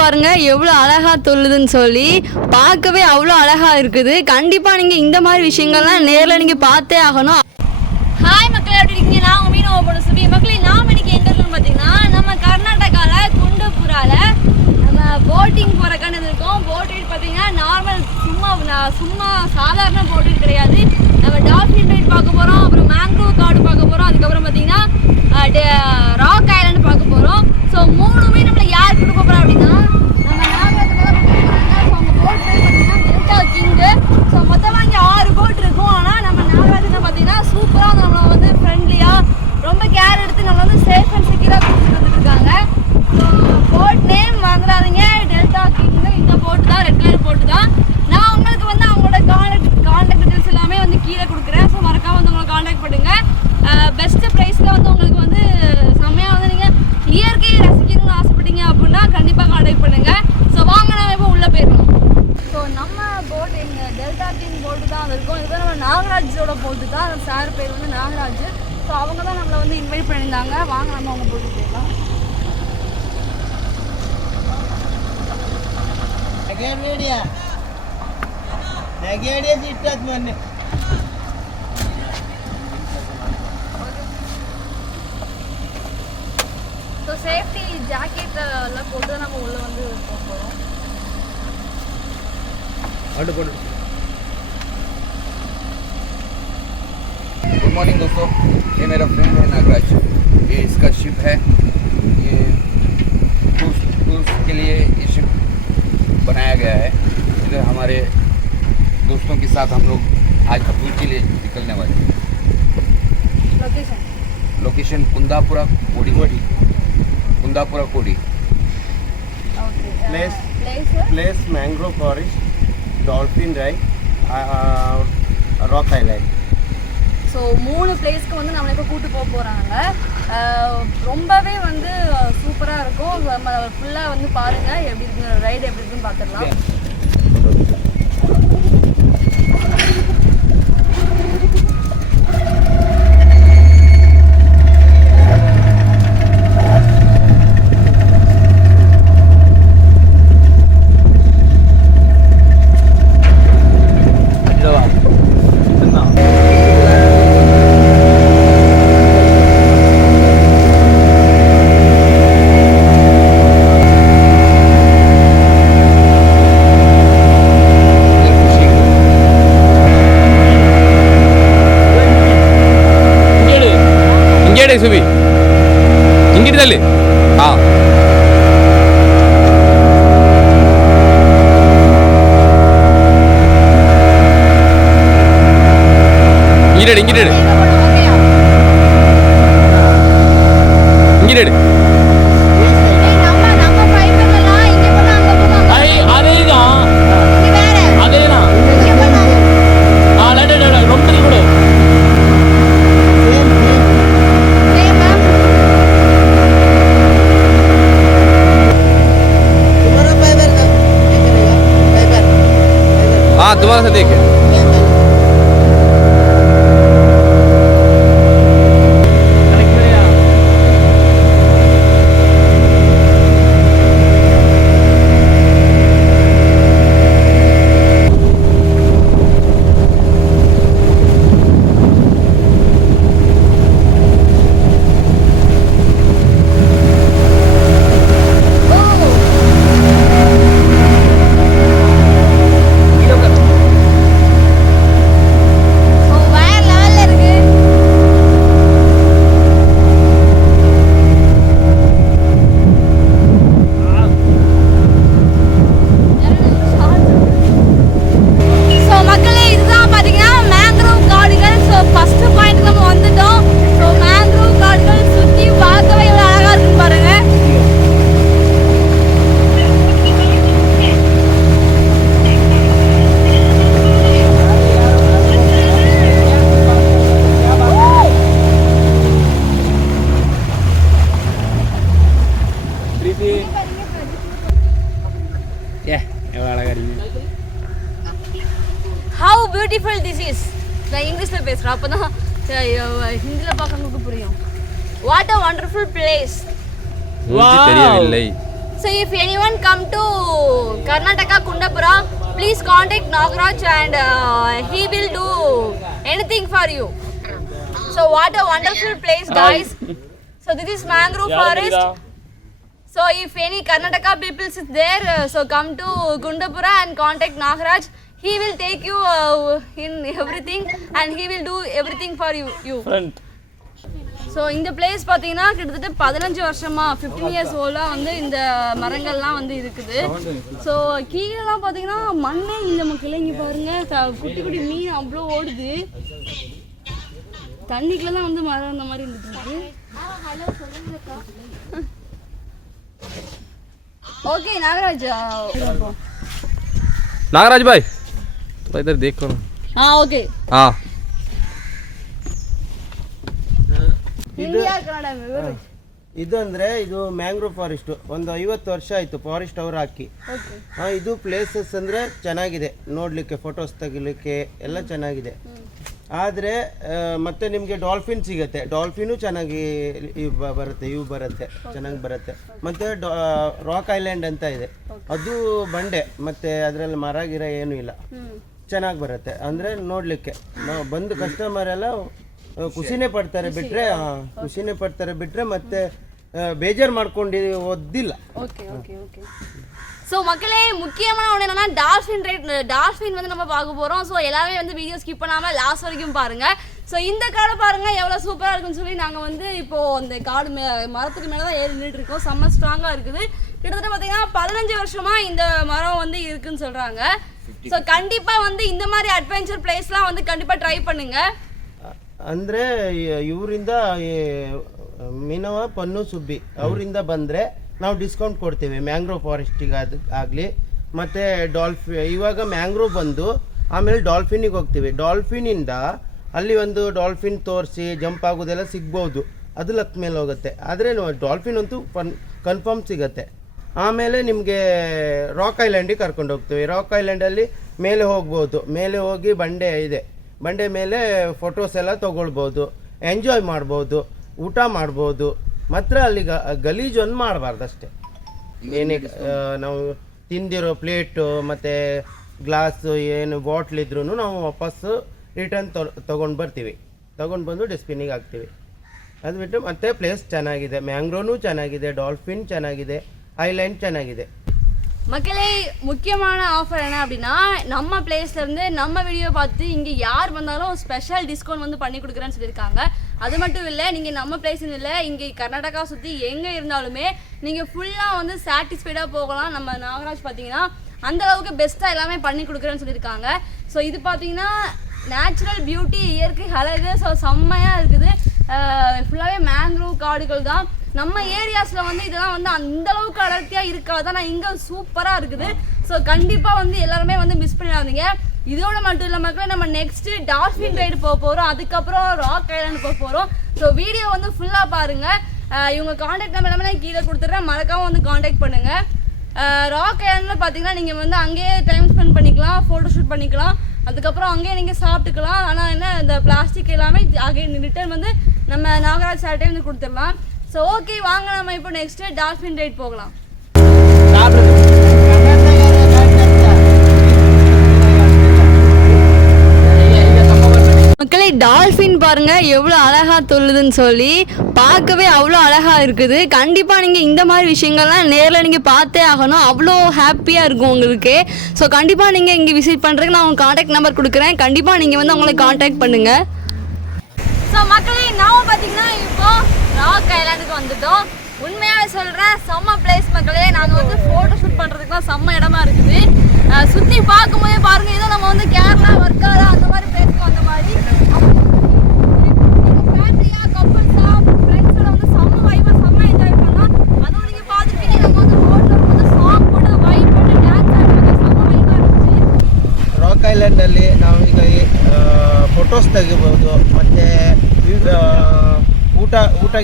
பாருங்க எவ்வளோ அழகா தொல்லுதுன்னு சொல்லி. பார்க்கவே அவ்வளோ அழகா இருக்குது. கண்டிப்பா நீங்க இந்த மாதிரி விஷயங்கள்லாம் நேரில் நீங்க பார்த்தே ஆகணும். ஹாய் மக்களே எப்படி இருக்கீங்க? நான் உங்க மீனவ பொண்ணு சுபி. மக்களே நாம இன்னைக்கு எங்க இருக்கோம்னு பார்த்தீங்கன்னா நம்ம கர்நாடகால குண்டபுரால நம்ம போட்டிங் போறக்கான இருக்கோம். போட் பார்த்தீங்கன்னா நார்மல் சும்மா சும்மா சாதாரண போட்டு கிடையாது. Nageriya. Nageriya sitat mo ne. So safety jacket எல்லாம் போட்டு தான் நம்ம உள்ளே வந்து போக போகிறோம் गुड मॉर्निंग दोस्तों ये मेरा फ्रेंड है नागराज ये इसका शिप है ये टूर्स टूर्स के लिए ये शिप बनाया गया है इधर हमारे दोस्तों के साथ हम लोग आज टूर के लिए निकलने वाले हैं location location Kundapura Kodi Kundapura Kodi okay Place? Place Place mangrove forest, dolphin ride, uh, rock island. So மூணு பிளேஸ்க்கு வந்து நம்மளை இப்போ கூட்டு போக போகிறாங்க ரொம்பவே வந்து சூப்பராக இருக்கும் நம்ம ஃபுல்லாக வந்து பாருங்கள் எப்படி இருக்குன்னு ரைடு எப்படி இருக்குன்னு பார்த்துடலாம் அப்போ தான் ஹிந்தியில் பார்க்கறவங்களுக்கு புரியும் வாட் அ வண்டர்ஃபுல் பிளேஸ் மூஞ்சி தெரியவில்லை So if anyone come to Karnataka Kundapura, please contact Nagaraj and uh, he will do anything for you. So what a wonderful place, guys. So this is mangrove forest. So if any Karnataka people is there, uh, so come to Kundapura and contact Nagaraj. He will take you in everything and he will do everything for you you so இந்த place பார்த்தீங்கன்னா கிட்டத்தட்ட பதினஞ்சு வருஷமாக fifteen years ஓல்டாக வந்து இந்த மரங்கள்லாம் வந்து இருக்குது. ஸோ கீழெல்லாம் பார்த்தீங்கன்னா மண்ணே இந்த மக்கள். இங்கே பாருங்கள் குட்டி குட்டி மீன் அவ்வளோ ஓடுது. தண்ணிக்குள்ள வந்து மரம் அந்த மாதிரி இருந்துச்சு okay Nagraj. Nagraj bye. Ah, ah. ಇದು इधर देखो ना हाँ ओके हाँ ಇದಂದ್ರೆ ಇದು ಮ್ಯಾಂಗ್ರೋವ್ ಫಾರೆಸ್ಟ್ ಒಂದು ಐವತ್ತು ವರ್ಷ ಆಯಿತು ಫಾರೆಸ್ಟ್ ಅವ್ರು ಹಾಕಿ. ಇದು ಪ್ಲೇಸಸ್ ಅಂದರೆ ಚೆನ್ನಾಗಿದೆ. ನೋಡ್ಲಿಕ್ಕೆ ಫೋಟೋಸ್ ತೆಗಿಲಿಕ್ಕೆ ಎಲ್ಲ ಚೆನ್ನಾಗಿದೆ. ಆದರೆ ಮತ್ತೆ ನಿಮಗೆ ಡಾಲ್ಫಿನ್ ಸಿಗುತ್ತೆ. ಡಾಲ್ಫಿನು ಚೆನ್ನಾಗಿ ಇವು ಬರುತ್ತೆ ಇವು ಬರುತ್ತೆ ಚೆನ್ನಾಗಿ ಬರುತ್ತೆ. ಮತ್ತೆ ರಾಕ್ ಐಲ್ಯಾಂಡ್ ಅಂತ ಇದೆ. ಅದು ಬಂಡೆ ಮತ್ತೆ ಅದರಲ್ಲಿ ಮರ ಗಿರ ಏನೂ ಇಲ್ಲ. ಚೆನ್ನಾಗಿ ಬರುತ್ತೆ ಅಂದರೆ ನೋಡಲಿಕ್ಕೆ ನಾವು ಬಂದು ಕಸ್ಟಮರ್ ಎಲ್ಲ ಆ, ಖುಷಿನೇ ಪಡ್ತಾರೆ ಬಿಟ್ಟರೆ ಖುಷಿನೇ ಪಡ್ತಾರೆ ಬಿಟ್ಟರೆ ಮತ್ತೆ ಆ, ಬೇಜಾರು ಮಾಡ್ಕೊಂಡು ಓದಿಲ್ಲ ஓகே ஓகே ஓகே ஸோ மக்களே முக்கியமான ஒன்று என்னன்னா டால்ஃபின் ரைட் டால்ஃபின் வந்து நம்ம பார்க்க போகிறோம் ஸோ எல்லாமே வந்து வீடியோ ஸ்கிப் பண்ணாமல் லாஸ்ட் வரைக்கும் பாருங்க ஸோ இந்த காடை பாருங்க எவ்வளோ சூப்பராக இருக்குன்னு சொல்லி நாங்கள் வந்து இப்போ அந்த காடு மே மரத்துக்கு மேலே தான் ஏறி நின்றுட்டு இருக்கோம் செம்ம ஸ்ட்ராங்காக இருக்குது கிட்டத்தட்ட பார்த்தீங்கன்னா பதினஞ்சு வருஷமா இந்த மரம் வந்து இருக்குன்னு சொல்கிறாங்க ஸோ கண்டிப்பாக வந்து இந்த மாதிரி அட்வென்ச்சர் பிளேஸ்லாம் வந்து கண்டிப்பாக ட்ரை பண்ணுங்க ಅಂದರೆ ಇವರಿಂದ ಮೀನವ ಪನ್ನು ಸುಬ್ಬಿ ಅವರಿಂದ ಬಂದರೆ ನಾವು ಡಿಸ್ಕೌಂಟ್ ಕೊಡ್ತೀವಿ ಮ್ಯಾಂಗ್ರೋವ್ ಫಾರೆಸ್ಟಿಗೆ ಅದು ಆಗಲಿ ಮತ್ತು ಡಾಲ್ಫಿ ಇವಾಗ ಮ್ಯಾಂಗ್ರೋವ್ ಬಂದು ಆಮೇಲೆ ಡಾಲ್ಫಿನಿಗೆ ಹೋಗ್ತೀವಿ ಡಾಲ್ಫಿನಿಂದ ಅಲ್ಲಿ ಒಂದು ಡಾಲ್ಫಿನ್ ತೋರಿಸಿ ಜಂಪ್ ಆಗೋದೆಲ್ಲ ಸಿಗ್ಬೋದು ಅದು ಲಕ್ ಮೇಲೆ ಹೋಗುತ್ತೆ ಆದರೆ ಡಾಲ್ಫಿನ್ ಅಂತೂ ಪನ್ ಕನ್ಫರ್ಮ್ ಸಿಗುತ್ತೆ ಆಮೇಲೆ ನಿಮಗೆ ರಾಕ್ ಐಲ್ಯಾಂಡಿಗೆ ಕರ್ಕೊಂಡು ಹೋಗ್ತೀವಿ. ರಾಕ್ ಐಲ್ಯಾಂಡಲ್ಲಿ ಮೇಲೆ ಹೋಗ್ಬೋದು. ಮೇಲೆ ಹೋಗಿ ಬಂಡೆ ಇದೆ. ಬಂಡೆ ಮೇಲೆ ಫೋಟೋಸ್ ಎಲ್ಲ ತೊಗೊಳ್ಬೋದು. ಎಂಜಾಯ್ ಮಾಡ್ಬೋದು. ಊಟ ಮಾಡ್ಬೋದು. ಮಾತ್ರ ಅಲ್ಲಿ ಗ, ಗಲೀಜು ಒಂದು ಮಾಡಬಾರ್ದು ಅಷ್ಟೇ. ಏನೇ ನಾವು ತಿಂದಿರೋ ಪ್ಲೇಟು ಮತ್ತು ಗ್ಲಾಸು ಏನು ಬಾಟ್ಲ್ ಇದ್ರೂ ನಾವು ವಾಪಸ್ಸು ರಿಟರ್ನ್ ತೊಗೊಂಡು ಬರ್ತೀವಿ. ತೊಗೊಂಡು ಬಂದು ಡಸ್ಟ್ಬಿನ್ನಿಗೆ ಹಾಕ್ತೀವಿ. ಅದು ಬಿಟ್ಟು ಮತ್ತೆ ಪ್ಲೇಸ್ ಚೆನ್ನಾಗಿದೆ. ಮ್ಯಾಂಗ್ರೋನು ಚೆನ್ನಾಗಿದೆ. ಡಾಲ್ಫಿನ್ ಚೆನ್ನಾಗಿದೆ. ಐಲ್ಯಾಂಡ್ ಚೆನ್ನಾಗಿದೆ மக்களே முக்கியமான ஆஃபர் என்ன அப்படின்னா நம்ம பிளேஸ்ல இருந்து நம்ம வீடியோ பார்த்து இங்க யார் வந்தாலும் ஸ்பெஷல் டிஸ்கவுண்ட் வந்து பண்ணி கொடுக்குறேன்னு சொல்லியிருக்காங்க அது மட்டும் இல்லை நீங்க நம்ம பிளேஸ் இல்லை இங்க கர்நாடகா சுத்தி எங்க இருந்தாலுமே நீங்க ஃபுல்லா வந்து சாட்டிஸ்ஃபைடா போகலாம் நம்ம நாகராஜ் பார்த்தீங்கன்னா அந்த அளவுக்கு பெஸ்ட்டாக எல்லாமே பண்ணி கொடுக்குறேன்னு சொல்லியிருக்காங்க ஸோ இது பார்த்தீங்கன்னா நேச்சுரல் பியூட்டி இயற்கை அழகு ஸோ செம்மையாக இருக்குது ஃபுல்லாகவே மேங்க்ரோவ் காடுகள் தான் நம்ம ஏரியாஸில் வந்து இதெல்லாம் வந்து அந்த அளவுக்கு அடர்த்தியாக இருக்காது. ஆனால் இங்கே சூப்பராக இருக்குது. ஸோ கண்டிப்பாக வந்து எல்லாருமே வந்து மிஸ் பண்ணிடாதீங்க. இதோட மட்டும் இல்லை மக்களே நம்ம நெக்ஸ்ட்டு டால்ஃபின் ரைடு போக போகிறோம் அதுக்கப்புறம் ராக் ஐலாண்ட் போக போகிறோம் ஸோ வீடியோ வந்து ஃபுல்லாக பாருங்கள் இவங்க காண்டாக்ட் நம்பர் எல்லாமே நான் கீழே கொடுத்துட்றேன். மறக்காம வந்து காண்டாக்ட் பண்ணுங்கள் ராக் ஐலாண்டில் பார்த்தீங்கன்னா நீங்கள் வந்து அங்கேயே டைம் ஸ்பெண்ட் பண்ணிக்கலாம் ஃபோட்டோ ஷூட் பண்ணிக்கலாம். அதுக்கப்புறம் அங்கேயே நீங்கள் சாப்பிட்டுக்கலாம். ஆனால் என்ன இந்த பிளாஸ்டிக் எல்லாமே அகைன் ரிட்டர்ன் வந்து நம்ம நாகராஜ் சார்ட்டே வந்து கொடுத்துடலாம். ஸோ ஓகே வாங்க நம்ம இப்போ நெக்ஸ்ட்டு டால்ஃபின் ரைட் போகலாம். மக்களே டால்ஃபின் பாருங்க எவ்வளோ அழகா தொல்லுதுன்னு சொல்லி பார்க்கவே அவ்வளோ அழகா இருக்குது. கண்டிப்பா நீங்க இந்த மாதிரி விஷயங்கள்லாம் நேரில் நீங்க பார்த்தே ஆகணும். அவ்வளோ ஹாப்பியா இருக்கும் உங்களுக்கு. ஸோ கண்டிப்பா நீங்க இங்க விசிட் பண்றதுக்கு நான் உங்க காண்டாக்ட் நம்பர் கொடுக்குறேன். கண்டிப்பா நீங்க வந்து அவங்களை காண்டாக்ட் பண்ணுங்க. ஸோ மக்களே நாம பார்த்தீங்கன்னா இப்போ ராக் ஐலாண்டுக்கு வந்துட்டோம். உண்மையாக சொல்கிறேன் செம்ம பிளேஸ் மக்களே. நாங்கள் வந்து ஃபோட்டோ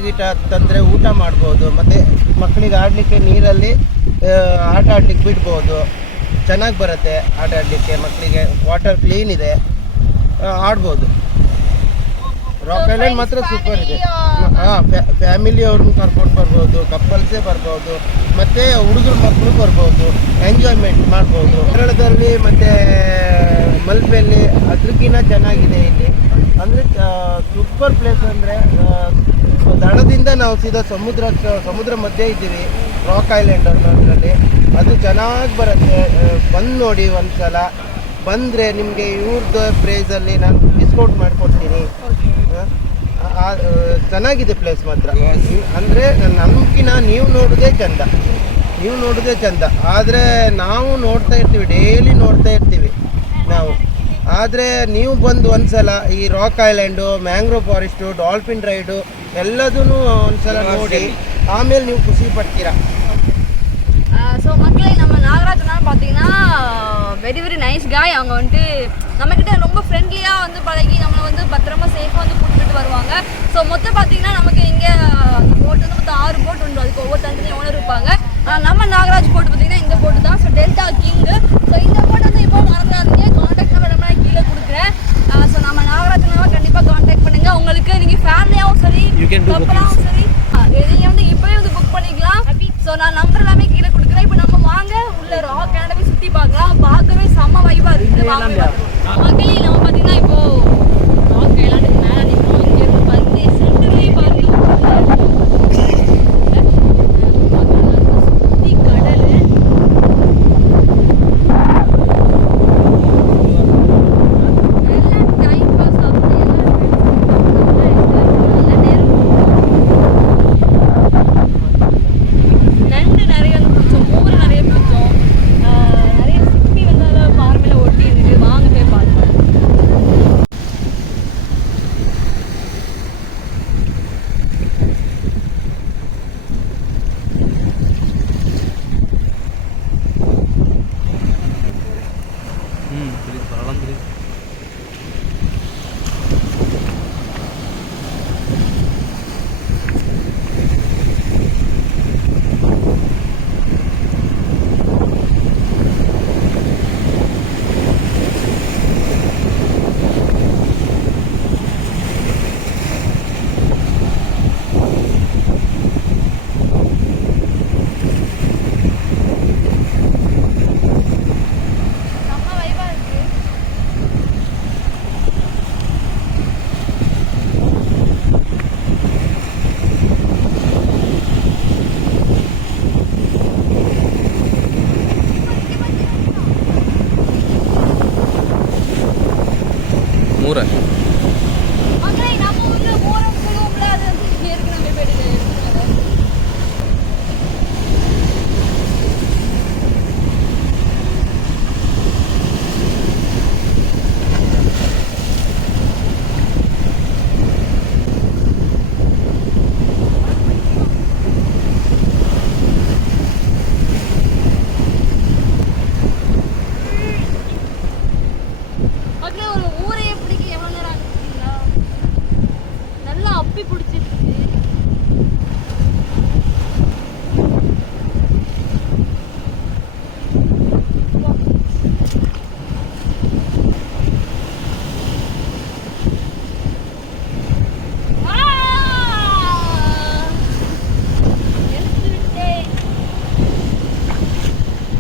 ಗೀಟ ತಂದರೆ ಊಟ ಮಾಡ್ಬೋದು ಮತ್ತು ಮಕ್ಕಳಿಗೆ ಆಡಲಿಕ್ಕೆ ನೀರಲ್ಲಿ ಆಟ ಆಡ್ಲಿಕ್ಕೆ ಬಿಡ್ಬೋದು. ಚೆನ್ನಾಗಿ ಬರುತ್ತೆ ಆಟ ಆಡಲಿಕ್ಕೆ ಮಕ್ಕಳಿಗೆ ವಾಟರ್ ಕ್ಲೀನ್ ಇದೆ ಆಡ್ಬೋದು. ರಾಕ್ ಐಲ್ಯಾಂಡ್ ಮಾತ್ರ ಸೂಪರ್ ಇದೆ. ಹಾಂ ಫ್ಯಾಮಿಲಿ ಅವ್ರನ್ನ ಕರ್ಕೊಂಡು ಬರ್ಬೋದು ಕಪ್ಪಲ್ಸೇ ಬರ್ಬೋದು ಮತ್ತು ಹುಡುಗರು ಮಕ್ಕಳು ಬರ್ಬೋದು ಎಂಜಾಯ್ಮೆಂಟ್ ಮಾಡ್ಬೋದು. ಕೇರಳದಲ್ಲಿ ಮತ್ತು ಮಲ್ಪೆಯಲ್ಲಿ ಅದಕ್ಕಿಂತ ಚೆನ್ನಾಗಿದೆ ಇಲ್ಲಿ. ಅಂದರೆ ಸೂಪರ್ ಪ್ಲೇಸ್ ಅಂದರೆ ದಡದಿಂದ ನಾವು ಸೀದಾ ಸಮುದ್ರ ಸಮುದ್ರ ಮಧ್ಯೆ ಇದ್ದೀವಿ ರಾಕ್ ಐಲ್ಯಾಂಡ್ ಅನ್ನೋದ್ರಲ್ಲಿ ಅದು ಚೆನ್ನಾಗಿ ಬರುತ್ತೆ. ಬಂದು ನೋಡಿ ಒಂದು ಸಲ ಬಂದರೆ ನಿಮಗೆ ಇವ್ರದ್ದು ಪ್ರೈಸಲ್ಲಿ ನಾನು ಡಿಸ್ಕೌಂಟ್ ಮಾಡಿಕೊಡ್ತೀನಿ. ಚೆನ್ನಾಗಿದೆ ಪ್ಲೇಸ್ ಮಾತ್ರ. ಅಂದರೆ ನಮ್ಗಿನ ನೀವು ನೋಡೋದೇ ಚಂದ. ನೀವು ನೋಡೋದೇ ಚಂದ. ಆದರೆ ನಾವು ನೋಡ್ತಾ ಇರ್ತೀವಿ ಡೈಲಿ ನೋಡ್ತಾ ಇರ್ತೀವಿ ನಾವು. ಆದರೆ ನೀವು ಬಂದು ಒಂದ್ಸಲ ಈ rock island mangrove forest dolphin ride ಎಲ್ಲದೂ ಒಂದ್ಸಲ ನೋಡಿ ಆಮೇಲೆ ನೀವು ಖುಷಿ ಪಡ್ತೀರಾ ஸோ மக்களே நம்ம நாகராஜனான்னு பார்த்தீங்கன்னா வெரி வெரி நைஸ் காய் அவங்க வந்துட்டு நம்மக்கிட்ட ரொம்ப ஃப்ரெண்ட்லியாக வந்து பழகி நம்மளை வந்து பத்திரமா சேஃபாக வந்து கூட்டிகிட்டு வருவாங்க ஸோ மொத்தம் பார்த்தீங்கன்னா நமக்கு இங்கே போட் வந்து மொத்தம் ஆறு போட் உண்டு அதுக்கு ஒவ்வொரு தனித்தனி ஓனர் இருப்பாங்க ஆனா, நம்ம நாகராஜ் போட்டு பார்த்தீங்கன்னா இந்த போட்டு தான். ஸோ டெல்டா கிங்கு ஸோ இந்த போட்டு வந்து இப்போ மறந்துடாதீங்க. காண்டாக்ட் நம்பர் நம்ம கீழே கொடுக்குறேன். ஸோ நம்ம நாகராஜனாவை கண்டிப்பாக காண்டாக்ட் பண்ணுங்க. உங்களுக்கு நீங்கள் ஃபேமிலியாகவும் சரி கப்பலாகவும் சரி நீங்கள் வந்து இப்போவே வந்து புக் பண்ணிக்கலாம். ஸோ நான் நம்பர் எல்லாமே கீழே கொடுக்குறேன். இப்போ நம்ம வாங்க. உள்ள ராக் கேண்டவே சுற்றி பார்க்கலாம். பார்க்கவே செம்ம வைபாக இருக்குது வாங்க மக்களே நம்ம பார்த்தீங்கன்னா இப்போ ராக் ஐலாண்டுக்கு വെള്ളം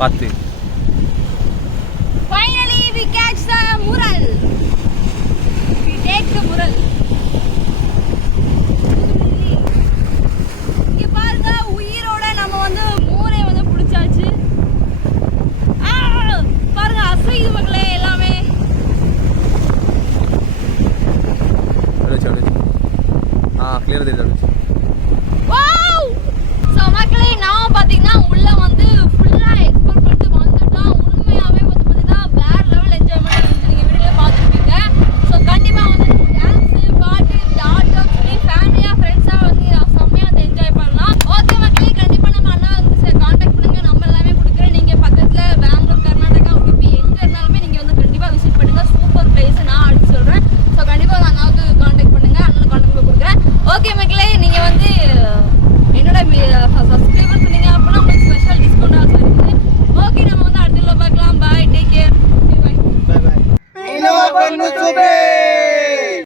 பார்த்து